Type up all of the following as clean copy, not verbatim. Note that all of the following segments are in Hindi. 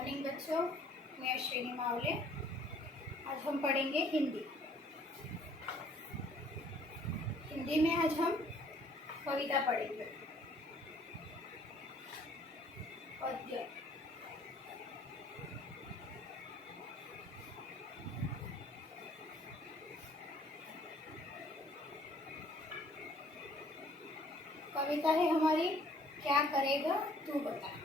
मॉर्निंग बच्चों, मैं अश्विनी मावले। आज हम पढ़ेंगे हिंदी। हिंदी में आज हम कविता पढ़ेंगे। पद्य। कविता है हमारी, क्या करेगा तू बता।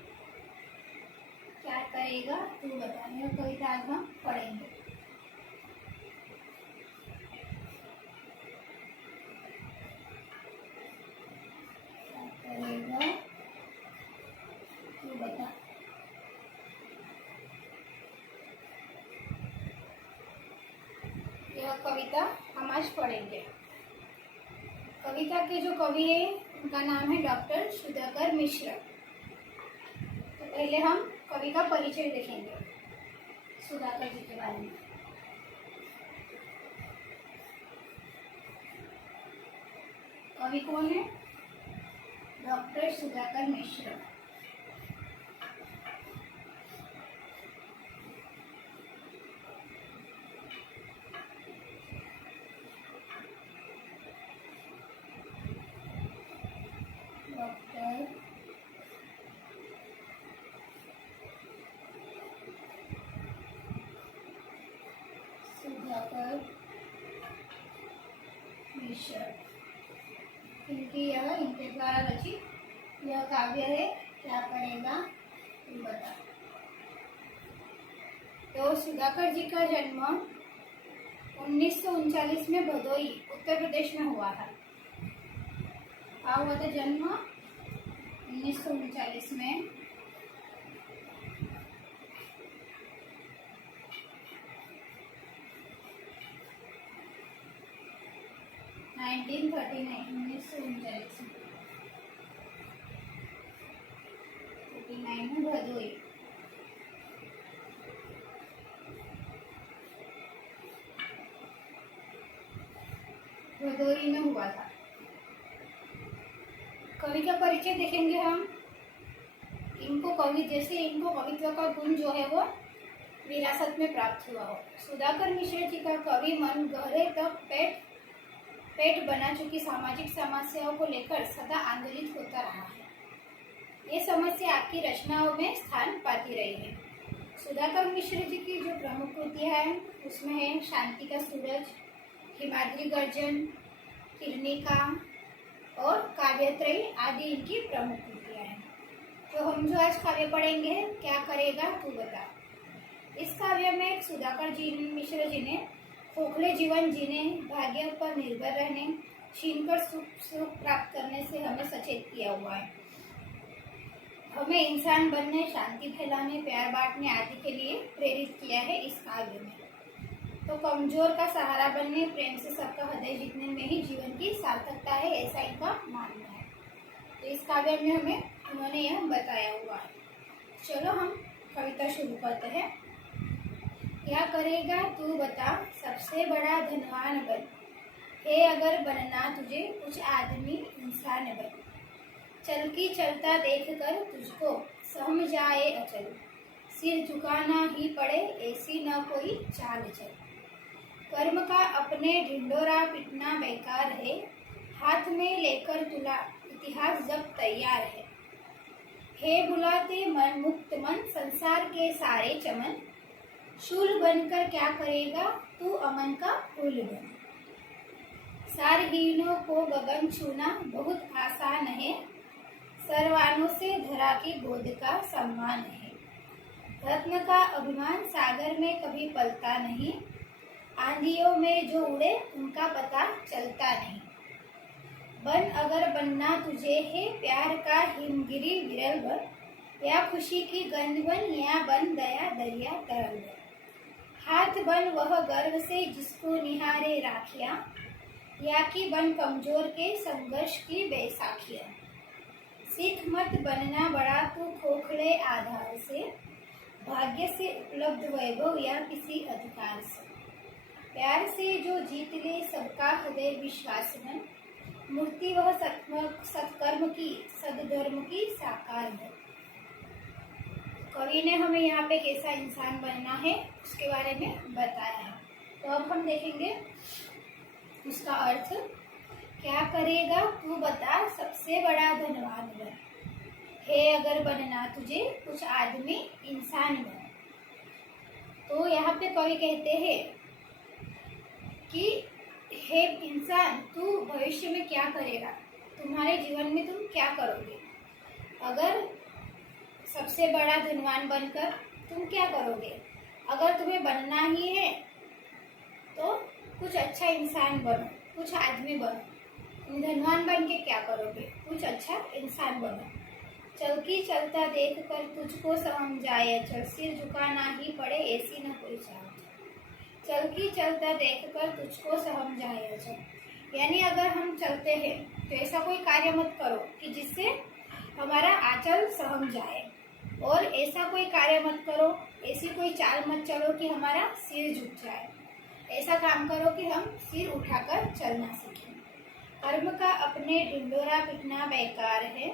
क्या करेगा तू बता, यह कविता आज हम पढ़ेंगे। क्या करेगा तू बता। यह कविता हम आज पढ़ेंगे। कविता के जो कवि है उनका नाम है डॉक्टर सुधाकर मिश्र। तो पहले हम कवि का परिचय देखेंगे, सुधाकर जी के बारे में। कवि कौन है? डॉक्टर सुधाकर मिश्र। डॉक्टर सुधाकर मिश्र, इनके द्वारा रचित यह काव्य है, क्या करेगा तू बता। तो सुधाकर जी का जन्म 1939 में भदोई उत्तर प्रदेश में हुआ था। कहाँ हुआ था जन्म? 1939 में। में भदोई। भदोई में हुआ था। कवि का परिचय देखेंगे हम। इनको कवित्व का गुण जो है वो विरासत में प्राप्त हुआ हो। सुधाकर मिश्र जी का कवि मन गहरे तक पेट बना चुकी सामाजिक समस्याओं को लेकर सदा आंदोलित होता रहा है। ये समस्या आपकी रचनाओं में स्थान पाती रही है। सुधाकर मिश्र जी की जो प्रमुख कृतियां हैं उसमें है शांति का सूरज, हिमाद्री गर्जन, किरनिका और काव्यत्रयी आदि इनकी प्रमुख कृतियां हैं। तो हम जो आज काव्य पढ़ेंगे, क्या करेगा तू बता। इस काव्य में सुधाकर जी मिश्र जी ने खोखले जीवन जीने, भाग्य पर निर्भर रहने, छीनकर सुख प्राप्त करने से हमें सचेत किया हुआ है। हमें इंसान बनने, शांति फैलाने, प्यार बांटने आदि के लिए प्रेरित किया है इस काव्य में। तो कमजोर का सहारा बनने, प्रेम से सबका हृदय जीतने में ही जीवन की सार्थकता है, ऐसा इनका मानना है। तो इस काव्य में हमें उन्होंने यह बताया हुआ है। चलो हम कविता शुरू करते हैं। क्या करेगा तू बता, सबसे बड़ा धनवान बन, हे अगर बनना तुझे कुछ आदमी इंसान बन। चल की चलता देख कर तुझको सहम जाए अचल, सिर झुकाना ही पड़े ऐसी न कोई चाल चल। कर्म का अपने ढिंडोरा पिटना बेकार है, हाथ में लेकर तुला इतिहास जब तैयार है। हे बुलाते मन मुक्त मन, संसार के सारे चमन, शूल बनकर क्या करेगा तू अमन का फूल बन। सारहीनों को गगन छूना बहुत आसान है, सर्वानों से धरा की गोद का सम्मान है। रत्न का अभिमान सागर में कभी पलता नहीं, आंधियों में जो उड़े उनका पता चलता नहीं। बन अगर बनना तुझे है प्यार का हिमगिरी विरल बन, या खुशी की गंध बन, या बन दया दरिया तरल बन। हाथ बन वह गर्व से जिसको निहारे राखियां, या कि बन कमजोर के संघर्ष की बैसाखियां। सीख मत बनना बड़ा तू खोखले आधार से, भाग्य से उपलब्ध वैभव या किसी अधिकार से। प्यार से जो जीत ले सबका हृदय विश्वास बन, मूर्ति वह सत्कर्म की सदधर्म की साकार है। कवि ने हमें यहाँ पे कैसा इंसान बनना है उसके बारे में बताया है। तो अब हम देखेंगे उसका अर्थ। क्या करेगा तू बता सबसे बड़ा धनवान बन, है अगर बनना तुझे कुछ आदमी इंसान बन। तो यहाँ पे कवि कहते हैं कि हे इंसान, तू भविष्य में क्या करेगा, तुम्हारे जीवन में तुम क्या करोगे। अगर सबसे बड़ा धनवान बनकर तुम क्या करोगे, अगर तुम्हें बनना ही है तो कुछ अच्छा इंसान बनो, कुछ आदमी बनो। धनवान बन के क्या करोगे, कुछ अच्छा इंसान बनो। चलकी चलता देख कर तुझको समझाए चल, सिर झुकाना ही पड़े ऐसी न कोई चाहत। चलकी चलता देख कर तुझको समझाए चल, यानी अगर हम चलते हैं तो ऐसा कोई कार्य मत करो कि जिससे हमारा आंचल सहम जाए, और ऐसा कोई कार्य मत करो, ऐसी कोई चाल मत चलो कि हमारा सिर झुक जाए। ऐसा काम करो कि हम सिर उठाकर चलना सीखें। कर्म का अपने ढिंडोरा पिटना बेकार है,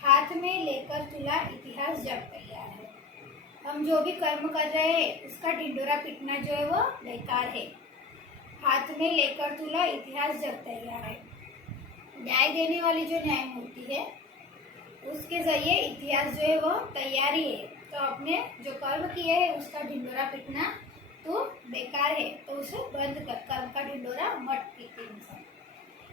हाथ में लेकर तुला इतिहास जब तैयार है। हम जो भी कर्म कर रहे हैं उसका ढिंडोरा पिटना जो है वो बेकार है, हाथ में लेकर तुला इतिहास जब तैयार है। न्याय देने वाली जो न्यायमूर्ति है उसके जरिए इतिहास जो है वो तैयारी है। तो अपने जो कर्म किए हैं उसका ढिंडोरा पिटना तो बेकार है, तो उसे बंद कर, कर्म का ढिंडोरा मत पीते इंसान।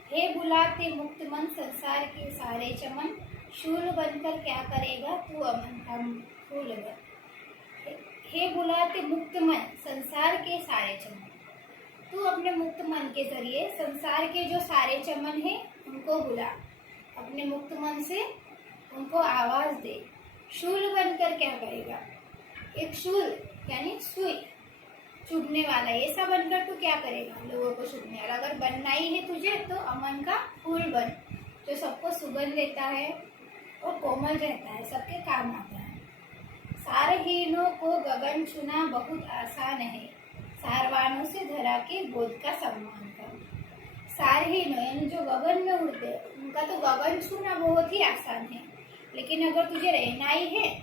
हे बुलाते मुक्त मन संसार के सारे चमन, शूल बनकर क्या करेगा तू अमन हम फूल बन। हे बुलाते मुक्त मन संसार के सारे चमन, तू अपने मुक्त मन के जरिए संसार के जो सारे चमन है उनको बुला, अपने मुक्त मन से उनको आवाज दे। शूल बनकर क्या करेगा, एक शूल यानी सुई चुभने वाला, ऐसा बनकर तू क्या करेगा, लोगों को चुभने वाला। अगर बनना ही है तुझे तो अमन का फूल बन, जो सबको सुगंध देता है और कोमल रहता है, सबके काम आता है। सारहीनों को गगन छूना बहुत आसान है, सारवानों से धरा के गोद का सम्मान कर। सारहीन यानी जो गगन में उड़ते हैं उनका तो गगन छूना बहुत ही आसान है, लेकिन अगर तुझे रहना ही है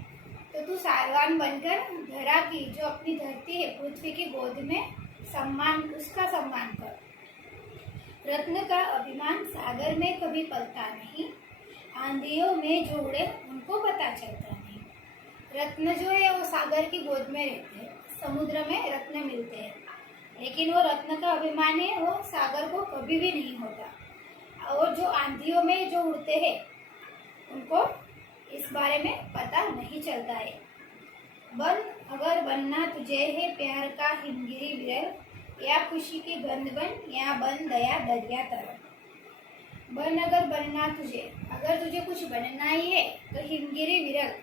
तो तू सारवान बनकर धरा की जो अपनी धरती है पृथ्वी की गोद में सम्मान, उसका सम्मान कर। रत्न का अभिमान सागर में कभी पलता नहीं, आंधियों में जो उड़े उनको पता चलता नहीं। रत्न जो है वो सागर की गोद में रहते हैं, समुद्र में रत्न मिलते हैं, लेकिन वो रत्न का अभिमान है वो सागर को कभी भी नहीं होता। और जो आंधियों में जो उड़ते हैं उनको इस बारे में पता नहीं चलता है। बन अगर बनना तुझे है प्यार का हिमगिरी विरल, या खुशी की गंध बन या बन दया दरिया तरफ। बन अगर बनना तुझे, अगर तुझे कुछ बनना ही है तो हिमगिरी विरल,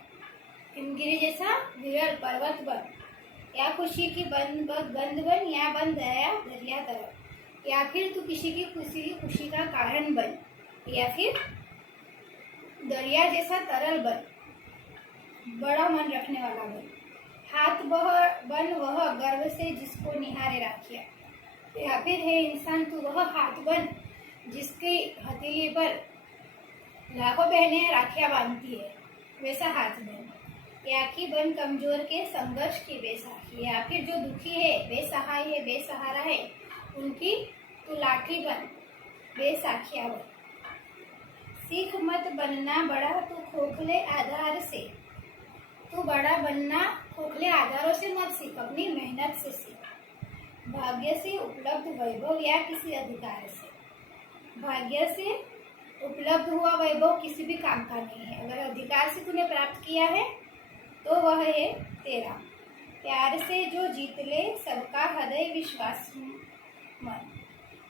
हिमगिरी जैसा विरल पर्वत बन, या खुशी की गंध बन या बन दया दरिया तरफ। या फिर तू किसी की खुशी का कारण बन, या फिर दरिया जैसा तरल बन, बड़ा मन रखने वाला बन। हाथ बन वह गर्व से जिसको निहारे राखिया, या फिर है इंसान तू वह हाथ बन जिसकी हथेली पर लाखों बहनें राखियां बांधती है, वैसा हाथ बन। या कि बन कमजोर के संघर्ष की बेसाखी, या फिर जो दुखी है, बेसहाय है, बेसहारा है, उनकी तू लाठी बन, बेसाखिया बन। सीख मत बनना बड़ा तू खोखले आधार से, तू बड़ा बनना खोखले आधारों से मत सीख, अपनी मेहनत से सीख। भाग्य से उपलब्ध वैभव या किसी अधिकार से, भाग्य से उपलब्ध हुआ वैभव किसी भी काम का नहीं है, अगर अधिकार से तूने प्राप्त किया है तो वह है तेरा। प्यार से जो जीत ले सबका हृदय विश्वास मन,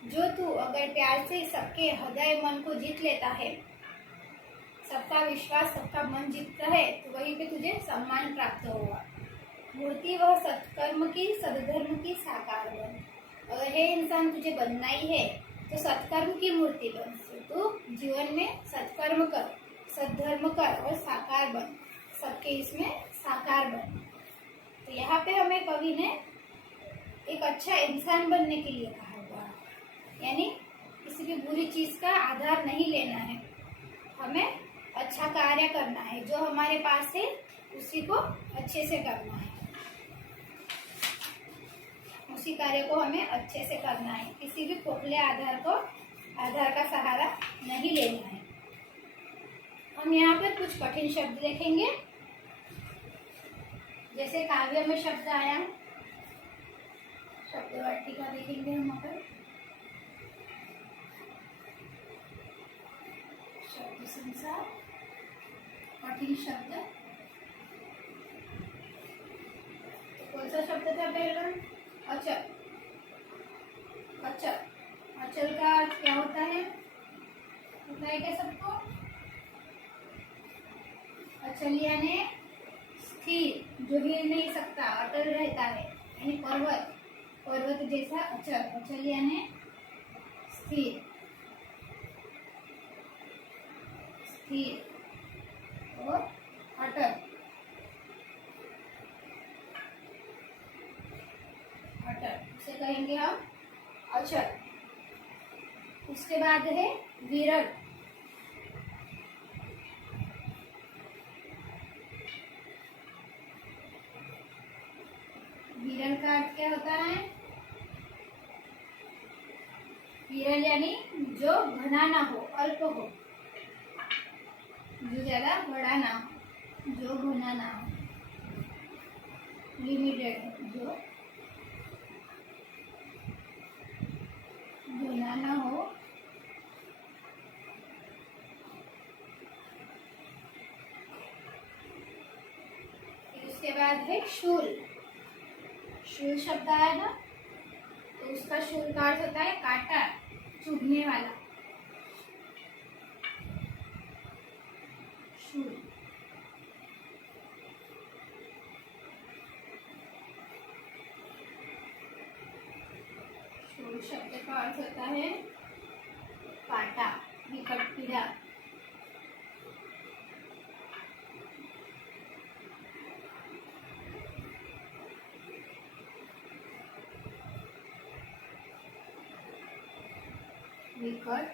जो तू अगर प्यार से सबके हृदय मन को जीत लेता है, सबका विश्वास सबका मन जीतता है, तो वहीं पे तुझे सम्मान प्राप्त होगा। मूर्ति वह सत्कर्म की सदधर्म की साकार बन, अगर हे इंसान तुझे बनना ही है तो सत्कर्म की मूर्ति बन, तो जीवन में सत्कर्म कर, सद्धर्म कर और साकार बन, सबके इसमें साकार बन। तो यहाँ पे हमें कवि ने एक अच्छा इंसान बनने के लिए कहा हुआ, यानी किसी भी बुरी चीज का आधार नहीं लेना है, हमें अच्छा कार्य करना है, जो हमारे पास है उसी को अच्छे से करना है, उसी कार्य को हमें अच्छे से करना है। किसी भी खोखले आधार का सहारा नहीं लेना है। हम यहाँ पर कुछ कठिन शब्द देखेंगे। जैसे काव्य में शब्द आया, शब्द वाटिका देखेंगे हम यहाँ पर। शब्द संसार, कठिन शब्द। तो कौन सा शब्द था पहला? अचल। अचल, अचल का अर्थ क्या होता है? पता है क्या सबको? अचल यानी स्थिर, जो हिल नहीं सकता, अटल रहता है, यानी पर्वत, पर्वत जैसा अचल। अचल यानी स्थिर, स्थिर और अटल। अटल उसे कहेंगे हम अचल। उसके बाद है विरल। विरल का अर्थ क्या होता है? विरल यानी जो घना ना हो, अल्प हो, जो ज्यादा बड़ा ना हो, जो घना ना हो, लिमिटेड हो, जो घना ना हो। उसके बाद है शूल। शूल शब्द आया ना, तो उसका शूल का अर्थ होता है कांटा, चुभने वाला। शूल। शूल शब्द का अर्थ होता है कांटा, विकट पीड़ा। विकट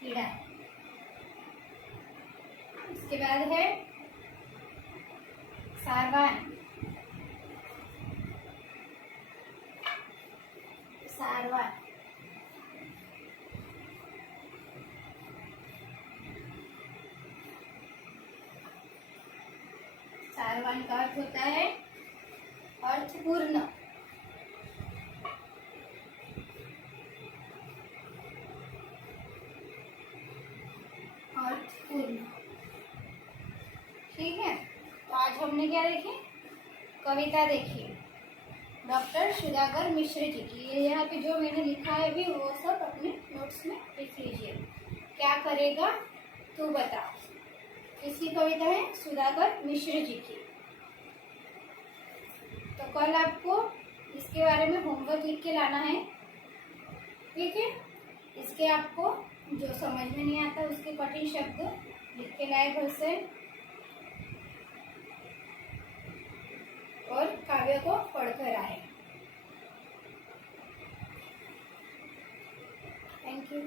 पीड़ा। उसके बाद है सारवान। सारवान, सारवान का अर्थ होता है अर्थपूर्ण। अर्थपूर्ण, ठीक है। तो आज हमने क्या देखी? कविता देखी डॉक्टर सुधाकर मिश्र जी की। ये यहाँ पे जो मैंने लिखा है भी वो सब अपने नोट्स में लिख लीजिए। क्या करेगा तू बता, इसकी कविता है सुधाकर मिश्र जी की। तो कल आपको इसके बारे में होमवर्क लिख के लाना है, ठीक है। इसके आपको जो समझ में नहीं आता उसके कठिन शब्द लिख के लाए घर से, और काव्य को पढ़कर आए। Thank you.